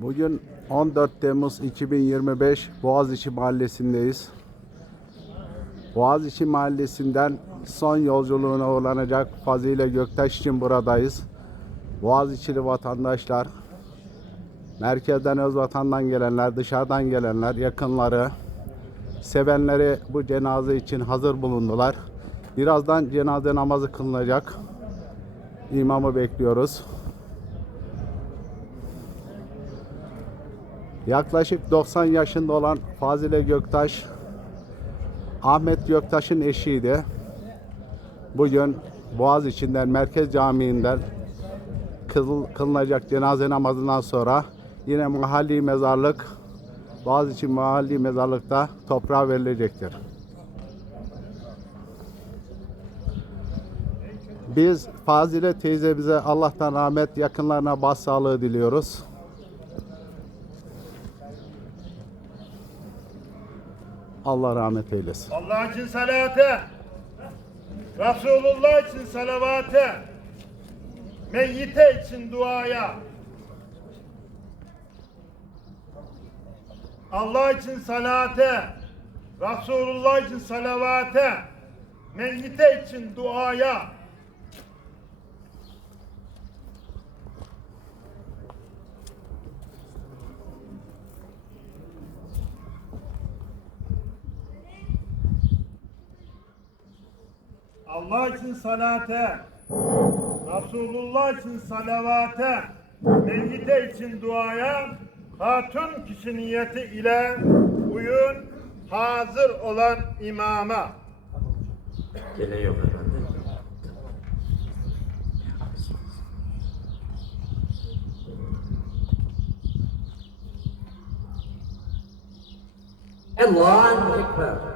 Bugün 14 Temmuz 2025 Boğaziçi Mahallesi'ndeyiz. Boğaziçi Mahallesi'nden son yolculuğuna uğranacak Fazile Göktaş için buradayız. Boğaziçi'li vatandaşlar, merkezden öz vatandan gelenler, dışarıdan gelenler, yakınları, sevenleri bu cenaze için hazır bulundular. Birazdan cenaze namazı kılınacak. İmamı bekliyoruz. Yaklaşık 90 yaşında olan Fazile Göktaş, Ahmet Göktaş'ın eşiydi. Bugün Boğaz içinden Merkez Camii'nden kıl, kılınacak cenaze namazından sonra yine mahalli mezarlık, Boğaziçi mahalli mezarlıkta toprağa verilecektir. Biz Fazile teyzemize Allah'tan rahmet, yakınlarına başsağlığı diliyoruz. Allah rahmet eylesin. Allah için salate, Resulullah için salavate, meyyite için duaya, Allah için salate, Resulullah için salavate, meyyite için duaya, Allah için salate, Resulullah için salavate, meyyite için duaya, hatun kişi niyeti ile uyun hazır olan imama. Gele yok herhalde. Allahu Ekber.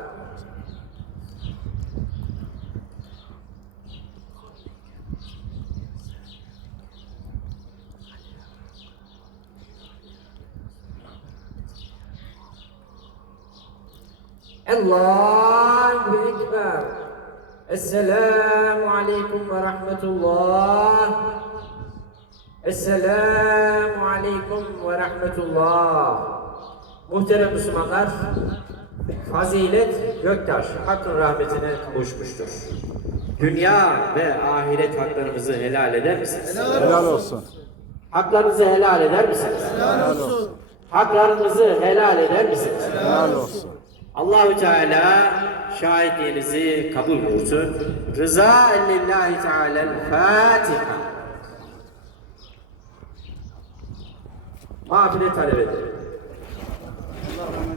Allahu Ekber. Esselamu Aleyküm ve Rahmetullah. Esselamu Aleyküm ve Rahmetullah. Muhterem Müslümanlar, fazilet Göktaş hakkın rahmetine kavuşmuştur. Dünya ve ahiret haklarımızı helal eder misiniz? Helal olsun. Haklarınızı helal eder misiniz? Helal olsun. Haklarınızı helal eder misiniz? Helal olsun. Allahü Teala şahitliğinizi kabul buyursun. Rıza lillahi Teala Fatiha. Mağfiret talep ederim.